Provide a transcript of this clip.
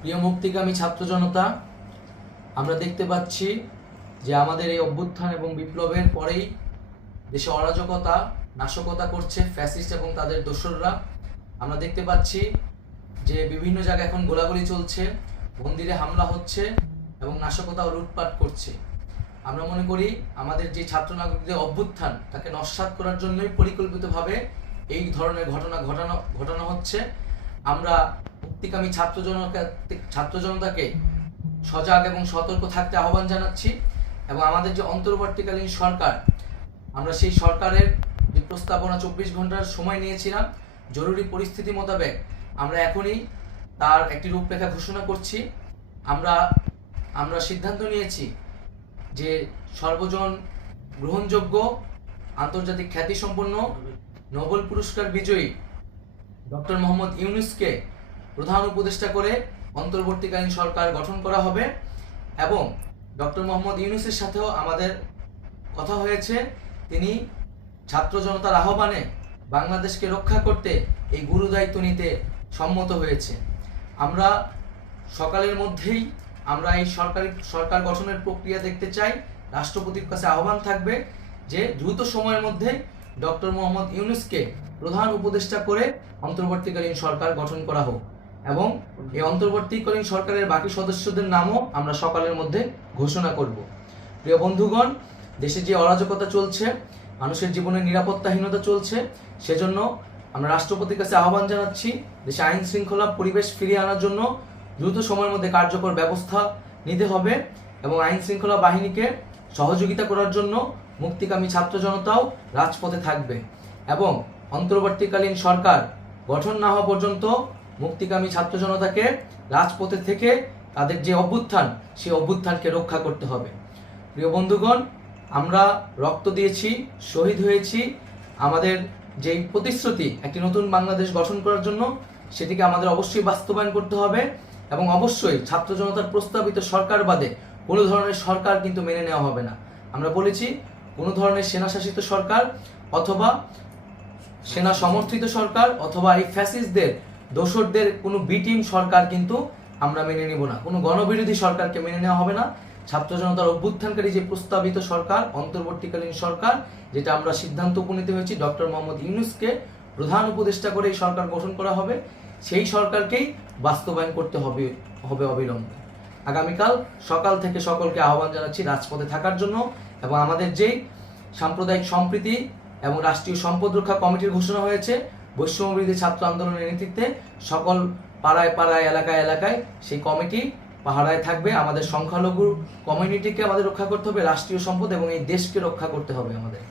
প্রিয় মুক্তিকামী ছাত্র জনতা, আমরা দেখতে পাচ্ছি যে আমাদের এই অভ্যুত্থান এবং বিপ্লবের পরেই দেশে অরাজকতা নাশকতা করছে ফ্যাসিস্ট এবং তাদের দোসররা। আমরা দেখতে পাচ্ছি যে বিভিন্ন জায়গায় এখন গোলাগুলি চলছে, মন্দিরে হামলা হচ্ছে এবং নাশকতা ও লুটপাট করছে। আমরা মনে করি আমাদের যে ছাত্র নাগরিকদের অভ্যুত্থান তাকে নস্যাৎ করার জন্যই পরিকল্পিতভাবে এই ধরনের ঘটানো হচ্ছে। আমরা মুক্তিকামী ছাত্র জনতাকে সজাগ এবং সতর্ক থাকতে আহ্বান জানাচ্ছি এবং আমাদের যে অন্তর্বর্তীকালীন সরকার, আমরা সেই সরকারের যে প্রস্তাবনা 24 ঘন্টার সময় নিয়েছিলাম, জরুরি পরিস্থিতি মোতাবেক আমরা এখনই তার একটি রূপরেখা ঘোষণা করছি। আমরা সিদ্ধান্ত নিয়েছি যে সর্বজন গ্রহণযোগ্য আন্তর্জাতিক খ্যাতিসম্পন্ন নোবেল পুরস্কার বিজয়ী ডক্টর মোহাম্মদ ইউনূসকে প্রধান উপদেষ্টা করে অন্তর্বর্তীকালীন সরকার গঠন করা হবে এবং ডক্টর মোহাম্মদ ইউনূসের সাথেও আমাদের কথা হয়েছে। তিনি ছাত্র জনতার আহ্বানে বাংলাদেশকে রক্ষা করতে এই গুরুদায়িত্ব নিতে সম্মত হয়েছে। আমরা সকালের মধ্যেই আমরা এই সরকার গঠনের প্রক্রিয়া দেখতে চাই। রাষ্ট্রপতির কাছে আহ্বান থাকবে যে দ্রুত সময়ের মধ্যে ডক্টর মোহাম্মদ ইউনূসকে প্রধান উপদেষ্টা করে অন্তর্বর্তীকালীন সরকার গঠন করা হোক এবং এই অন্তর্বর্তীকালীন সরকারের বাকি সদস্যদের নামও আমরা সকালের মধ্যে ঘোষণা করব। প্রিয় বন্ধুগণ, দেশে যে অরাজকতা চলছে, মানুষের জীবনের নিরাপত্তাহীনতা চলছে, সেজন্য আমরা রাষ্ট্রপতির কাছে আহ্বান জানাচ্ছি দেশে আইন শৃঙ্খলা পরিবেশ ফিরিয়ে আনার জন্য দ্রুত সময়ের মধ্যে কার্যকর ব্যবস্থা নিতে হবে এবং আইন শৃঙ্খলা বাহিনীকে সহযোগিতা করার জন্য মুক্তিকামী ছাত্র জনতাও রাজপথে থাকবে এবং অন্তর্বর্তীকালীন সরকার গঠন না হওয়া পর্যন্ত মুক্তিকামী ছাত্র জনতাকে রাজপথে থেকে তাদের যে অভ্যুত্থান, সেই অভ্যুত্থানকে রক্ষা করতে হবে। প্রিয় বন্ধুগণ, আমরা রক্ত দিয়েছি, শহীদ হয়েছি। আমাদের যেই প্রতিশ্রুতি একটি নতুন বাংলাদেশ গঠন করার জন্য, সেটিকে আমাদের অবশ্যই বাস্তবায়ন করতে হবে এবং অবশ্যই ছাত্র জনতার প্রস্তাবিত সরকার বাদে কোনো ধরনের সরকার কিন্তু মেনে নেওয়া হবে না। আমরা বলেছি কোনো ধরনের সেনাশাসিত সরকার অথবা সেনা সমর্থিত সরকার অথবা এই ফ্যাসিস্টদের দোসরদের কোনো বি টিম সরকার কিন্তু আমরা মেনে নেব না। কোনো গণবিরোধী সরকারকে মেনে নেওয়া হবে না। ছাত্র জনতার অভ্যুত্থানকারী যে প্রস্তাবিত সরকার, অন্তর্বর্তীকালীন সরকার, যেটা আমরা সিদ্ধান্ত উপনীত হয়েছি ডক্টর মোহাম্মদ ইউনূসকে প্রধান উপদেষ্টা করে এই সরকার গঠন করা হবে, সেই সরকারকেই বাস্তবায়ন করতে হবে অবিলম্বে। আগামীকাল সকাল থেকে সকলকে আহ্বান জানাচ্ছি রাজপথে থাকার জন্য এবং আমাদের যেই সাম্প্রদায়িক সম্প্রীতি এবং রাষ্ট্রীয় সম্পদ রক্ষা কমিটির ঘোষণা হয়েছে বৈষম্যবিরোধী ছাত্র আন্দোলনের নেতৃত্বে, সকল পাড়ায় পাড়ায় এলাকায় এলাকায় সেই কমিটি পাহারায় থাকবে। আমাদের সংখ্যালঘু কমিউনিটিকে আমাদের রক্ষা করতে হবে, রাষ্ট্রীয় সম্পদ এবং এই দেশকে রক্ষা করতে হবে আমাদের।